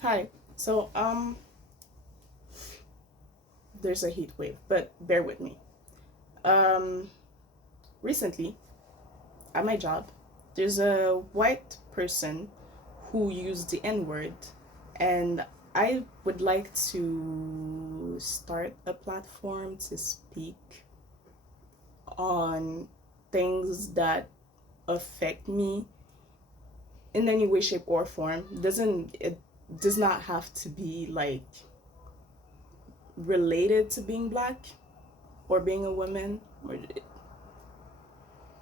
Hi. So, there's a heat wave, but bear with me. Um, Recently at my job, there's a white person who used the N word, and I would like to start a platform to speak on things that affect me in any way, shape, or form. Doesn't it does not have to be like related to being black or being a woman, or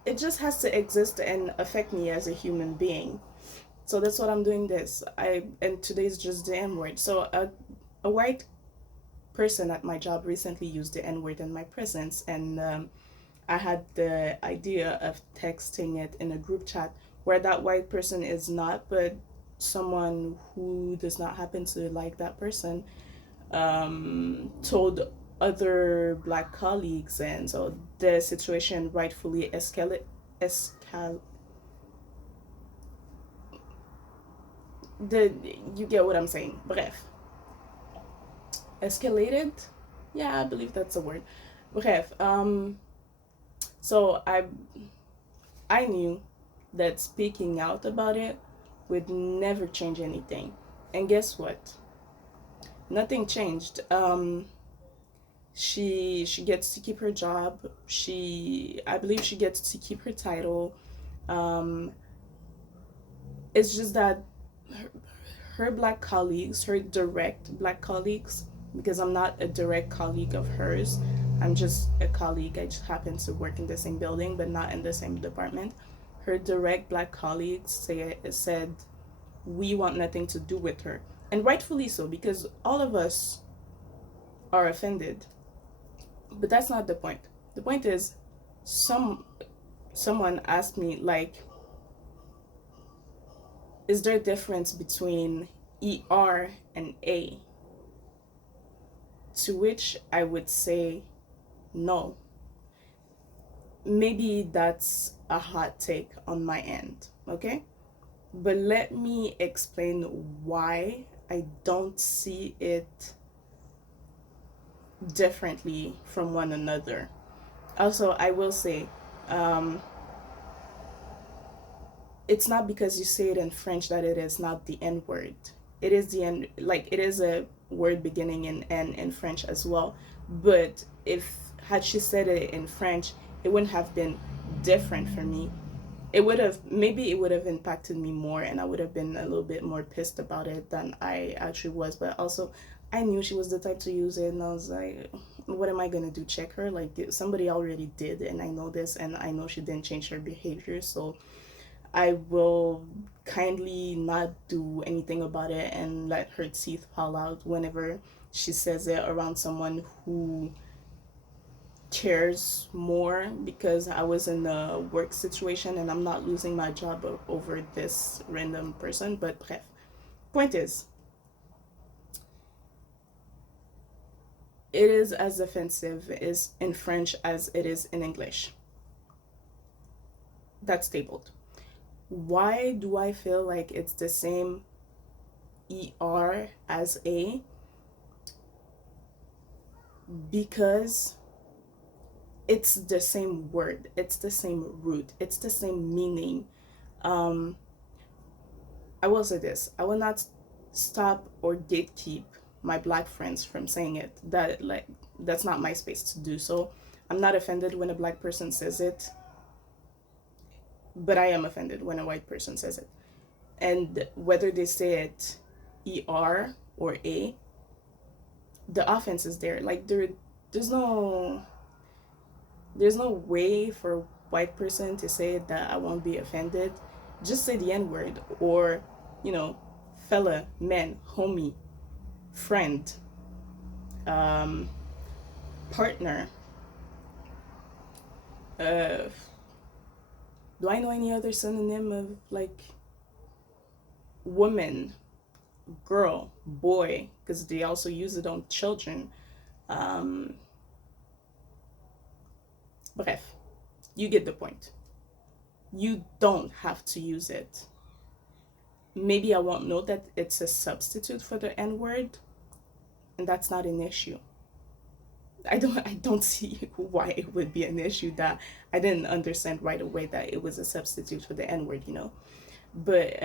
it just has to exist and affect me as a human being. So that's what I'm doing this. And today's just the N word. So a white person at my job recently used the N word in my presence, and I had the idea of texting it in a group chat where that white person is not, but someone who does not happen to like that person told other black colleagues, and so the situation rightfully escal the you get what I'm saying. Bref, escalated. Yeah, I believe that's a word. Bref, so I knew that speaking out about it would never change anything, and guess what? Nothing changed. She gets to keep her job. I believe she gets to keep her title. Um, it's just that her, her black colleagues, her direct black colleagues, because I'm not a direct colleague of hers. I'm just a colleague. I just happen to work in the same building, but not in the same department. Her direct black colleagues said, we want nothing to do with her. And rightfully so, because all of us are offended. But that's not the point. The point is, some someone asked me, like, is there a difference between ER and A? To which I would say no. Maybe that's a hot take on my end, okay? But let me explain why I don't see it differently from one another. Also, I will say, um, it's not because you say it in French that it is not the N word. It is the N, like, it is a word beginning in N in French as well. But if had she said it in French, it wouldn't have been different for me. It would have impacted me more, and I would have been a little bit more pissed about it than I actually was. But also, I knew she was the type to use it, and I was like, what am I gonna do? Check her? Like, somebody already did, and I know this, and I know she didn't change her behavior, so I will kindly not do anything about it and let her teeth fall out whenever she says it around someone who cares more, because I was in a work situation and I'm not losing my job over this random person. But bref, point is, it is as offensive is in French as it is in English. That's tabled. Why do I feel like it's the same ER as A? Because it's the same word, it's the same root, it's the same meaning. Um, I will say this: I will not stop or gatekeep my black friends from saying it. That's not my space to do so. I'm not offended when a black person says it, but I am offended when a white person says it. And whether they say it ER or A, the offense is there. Like there's no there's no way for a white person to say that I won't be offended. Just say the N word, or, you know, fella, man, homie, friend, um, partner. Uh, do I know any other synonym of like woman, girl, boy? Because they also use it on children. Um, Bref, you get the point. You don't have to use it. maybe I won't know that it's a substitute for the N word, and that's not an issue. I don't see why it would be an issue that I didn't understand right away that it was a substitute for the N word, you know. But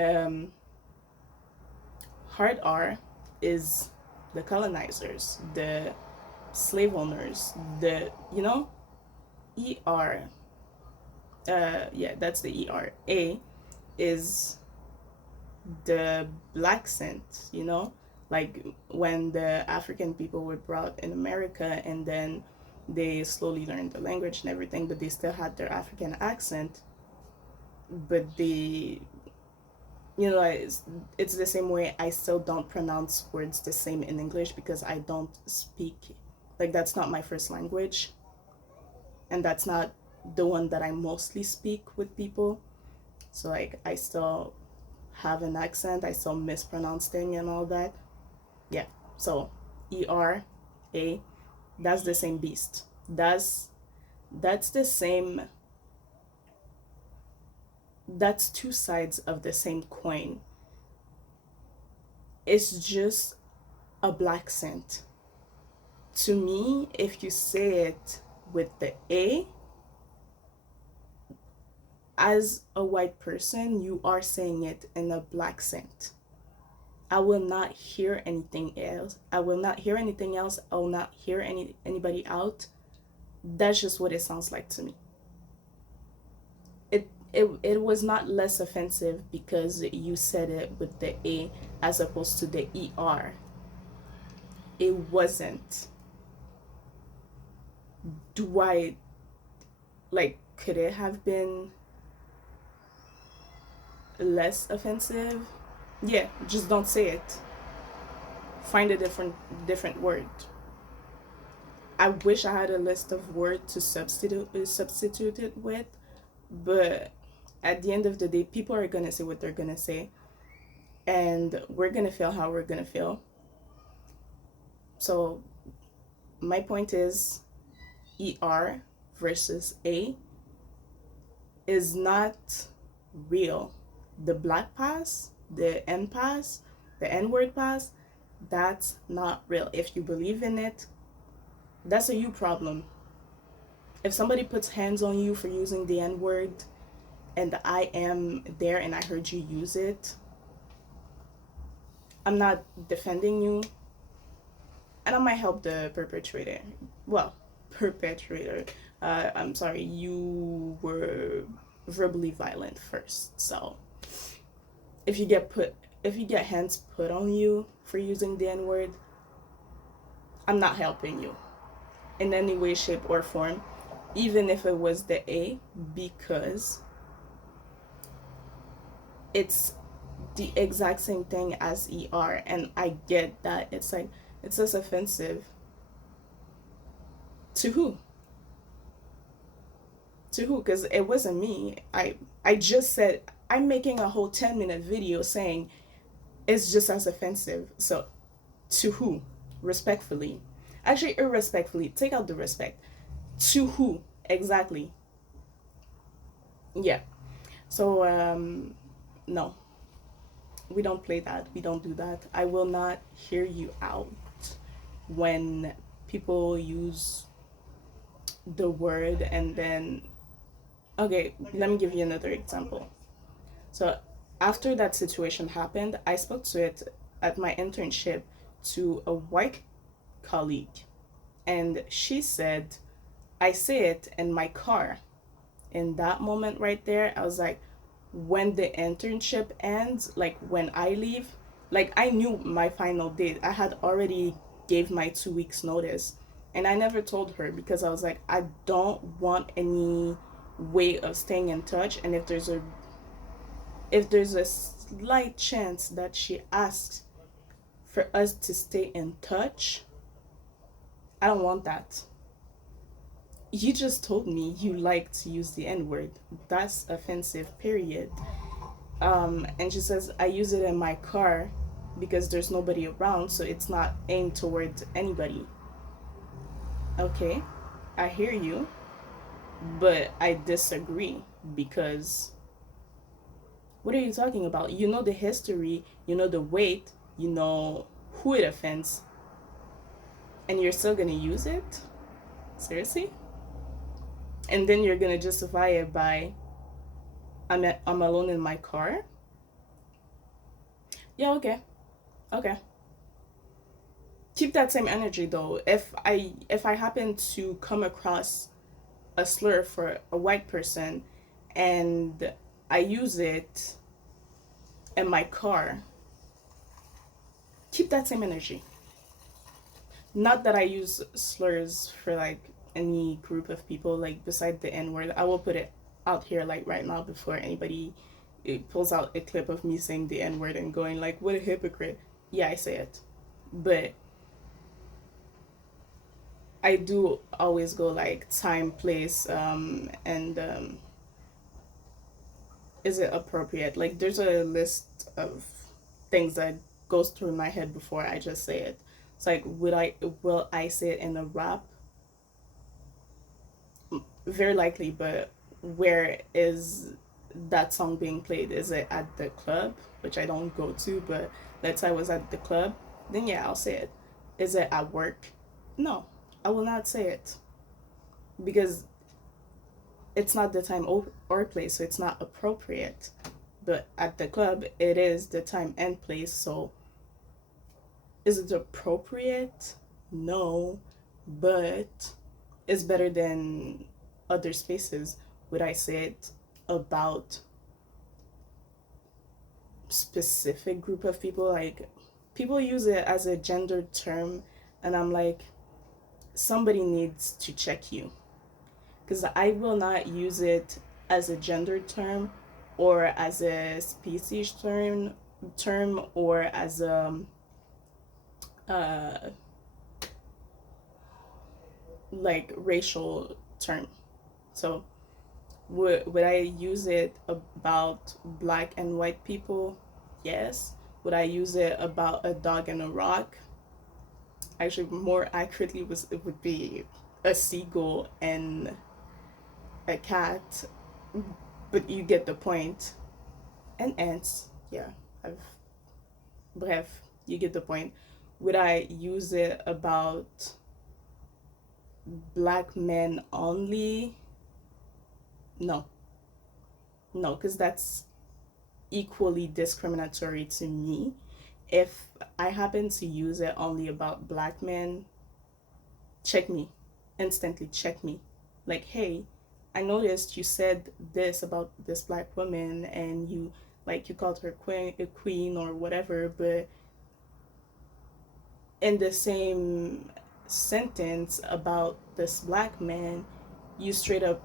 hard R is the colonizers, the slave owners, the, you know, ER, yeah, that's the ER. A is the black scent, you know, like when the African people were brought in America and then they slowly learned the language and everything, but they still had their African accent, but they, you know, it's the same way I still don't pronounce words the same in English because I don't speak, like, that's not my first language, and that's not the one that I mostly speak with people. So, like, I still have an accent, I still mispronounce things and all that. Yeah. So, ER, A, that's the same beast. That's the same, that's two sides of the same coin. It's just a black scent. To me, if you say it with the A, as a white person, you are saying it in a black scent. I will not hear anything else. I will not hear anything else. I will not hear anybody out. That's just what it sounds like to me. It was not less offensive because you said it with the A as opposed to the ER. It wasn't. Do I, like, could it have been less offensive? Yeah, just don't say it. Find a different word. I wish I had a list of words to substitute it with, but at the end of the day, people are gonna say what they're gonna say, and we're gonna feel how we're gonna feel. So my point is, ER versus A is not real. The black pass, the N pass, the N word pass, that's not real. If you believe in it, that's a you problem. If somebody puts hands on you for using the N word and I am there and I heard you use it, I'm not defending you, and I might help the perpetrator. Well, perpetrator. I'm sorry, you were verbally violent first. So if you get put, if you get hands put on you for using the N word, I'm not helping you in any way, shape, or form, even if it was the A, because it's the exact same thing as ER, and I get that it's like, it's less offensive. To who? To who? Because it wasn't me. I just said I'm making a whole 10-minute video saying it's just as offensive. So to who? Respectfully. Actually, irrespectfully. Take out the respect. To who? Exactly. Yeah. So no. We don't play that. We don't do that. I will not hear you out when people use the word and then, okay, let me give you another example. So after that situation happened, I spoke to it at my internship to a white colleague, and she said, I say it in my car. In that moment right there, I was like, when the internship ends, like when I leave, like I knew my final date. I had already gave my 2 weeks notice, and I never told her because I was like, I don't want any way of staying in touch, and if there's a slight chance that she asks for us to stay in touch, I don't want that. You just told me you like to use the N word. That's offensive, period. And she says, I use it in my car because there's nobody around, so it's not aimed towards anybody. Okay, I hear you, but I disagree because What are you talking about? You know the history, you know the weight, you know who it offends, and you're still gonna use it? Seriously? And then you're gonna justify it by I'm alone in my car? Yeah, okay. Okay. Keep that same energy though. If I happen to come across a slur for a white person and I use it in my car, keep that same energy. Not that I use slurs for like any group of people, like beside the N word. I will put it out here like right now before anybody pulls out a clip of me saying the N word and going like, what a hypocrite. Yeah, I say it. But I do always go like time, place, and is it appropriate? Like there's a list of things that goes through my head before I just say it. It's like will I say it in a rap? Very likely, but where is that song being played? Is it at the club, which I don't go to, but let's say I was at the club, then yeah, I'll say it. Is it at work? No, I will not say it because it's not the time or place, so it's not appropriate. But at the club, it is the time and place, so is it appropriate? No, but it's better than other spaces. Would I say it about specific group of people? Like people use it as a gendered term, and I'm like, somebody needs to check you because I will not use it as a gendered term or as a species term or as a uh like racial term. So would I use it about black and white people? Yes. Would I use it about a dog and a rock? Actually, more accurately, was it would be a seagull and a cat, but you get the point. And ants, yeah. I've Bref, you get the point. Would I use it about black men only? No, no, because that's equally discriminatory to me. If I happen to use it only about black men, check me. Instantly check me. Like, hey, I noticed you said this about this black woman and you called her queen or whatever, but in the same sentence about this black man, you straight up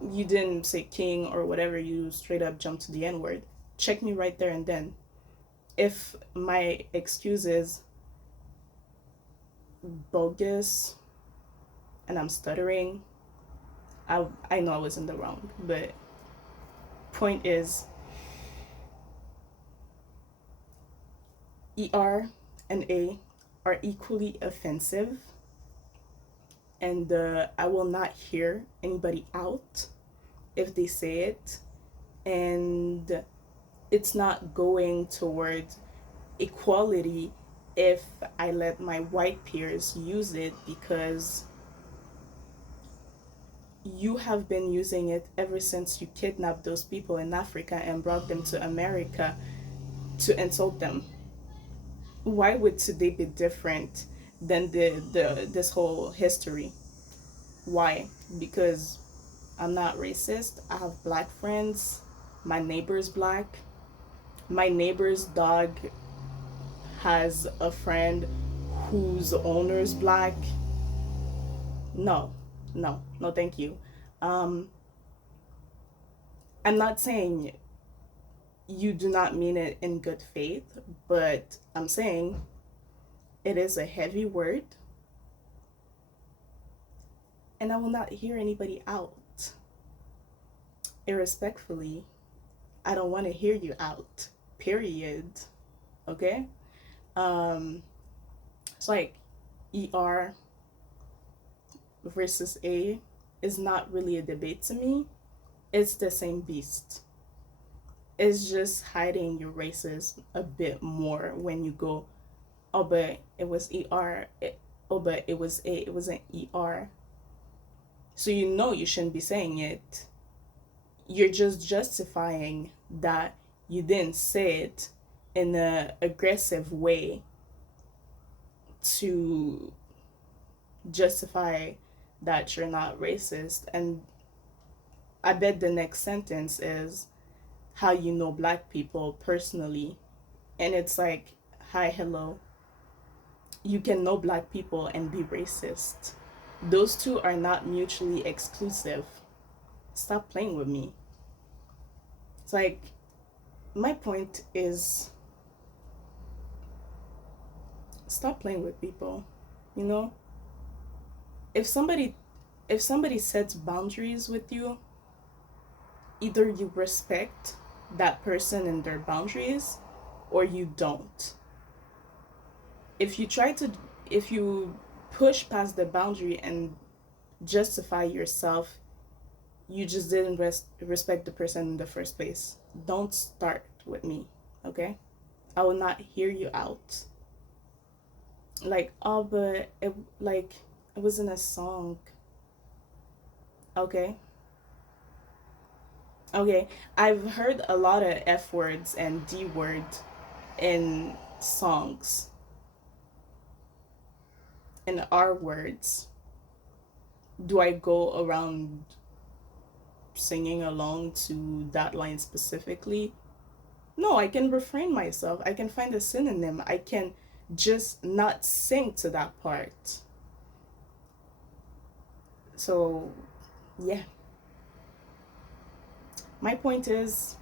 you didn't say king or whatever, you straight up jumped to the N word. Check me right there and then. If my excuse is bogus and I'm stuttering, I know I was in the wrong. But point is, ER and A are equally offensive, and I will not hear anybody out if they say it, and it's not going towards equality if I let my white peers use it because you have been using it ever since you kidnapped those people in Africa and brought them to America to insult them. Why would today be different than the this whole history? Why? Because I'm not racist. I have black friends. My neighbor's black. My neighbor's dog has a friend whose owner's black. No, no, no, thank you. Um, I'm not saying you do not mean it in good faith, but I'm saying it is a heavy word, and I will not hear anybody out. Irrespectfully, I don't want to hear you out. Period. Okay? Um, it's like ER versus A is not really a debate to me. It's the same beast. It's just hiding your racism a bit more when you go, oh, but it was ER. Oh, but it was A. It wasn't ER. So you know you shouldn't be saying it. You're just justifying that you didn't say it in a aggressive way to justify that you're not racist. And I bet the next sentence is how you know black people personally. And it's like, hi, hello. You can know black people and be racist. Those two are not mutually exclusive. Stop playing with me. It's like, my point is, stop playing with people. You know, if somebody sets boundaries with you, either you respect that person and their boundaries or you don't. If you try to if you push past the boundary and justify yourself, you just didn't respect the person in the first place. Don't start with me, okay? I will not hear you out. Like, oh, but it wasn't a song. Okay. Okay. I've heard a lot of F words and D words in songs and R words. Do I go around singing along to that line specifically? No, I can refrain myself. I can find a synonym. I can just not sing to that part. So, yeah. My point is,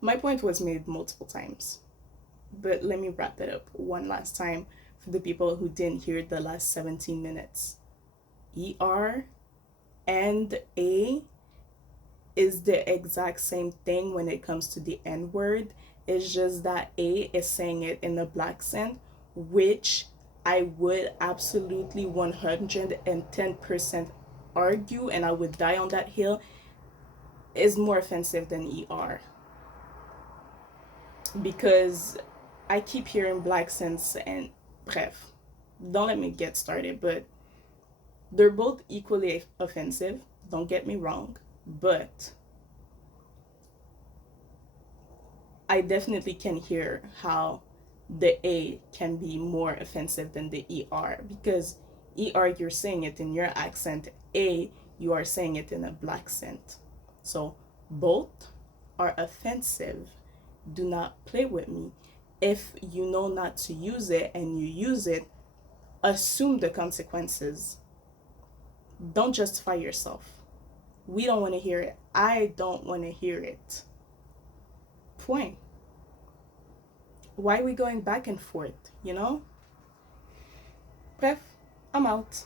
my point was made multiple times. But let me wrap it up one last time for the people who didn't hear the last 17 minutes. ER and A is the exact same thing when it comes to the N word. It's just that A is saying it in a black accent, which I would absolutely 110% argue, and I would die on that hill, is more offensive than ER. Because I keep hearing black accents and bref, don't let me get started, but they're both equally offensive, don't get me wrong, but I definitely can hear how the A can be more offensive than the ER, because ER you're saying it in your accent, A you are saying it in a black accent. So both are offensive. Do not play with me. If you know not to use it and you use it, assume the consequences. Don't justify yourself. We don't want to hear it. I don't want to hear it. Point. Why are we going back and forth, you know? Bref, I'm out.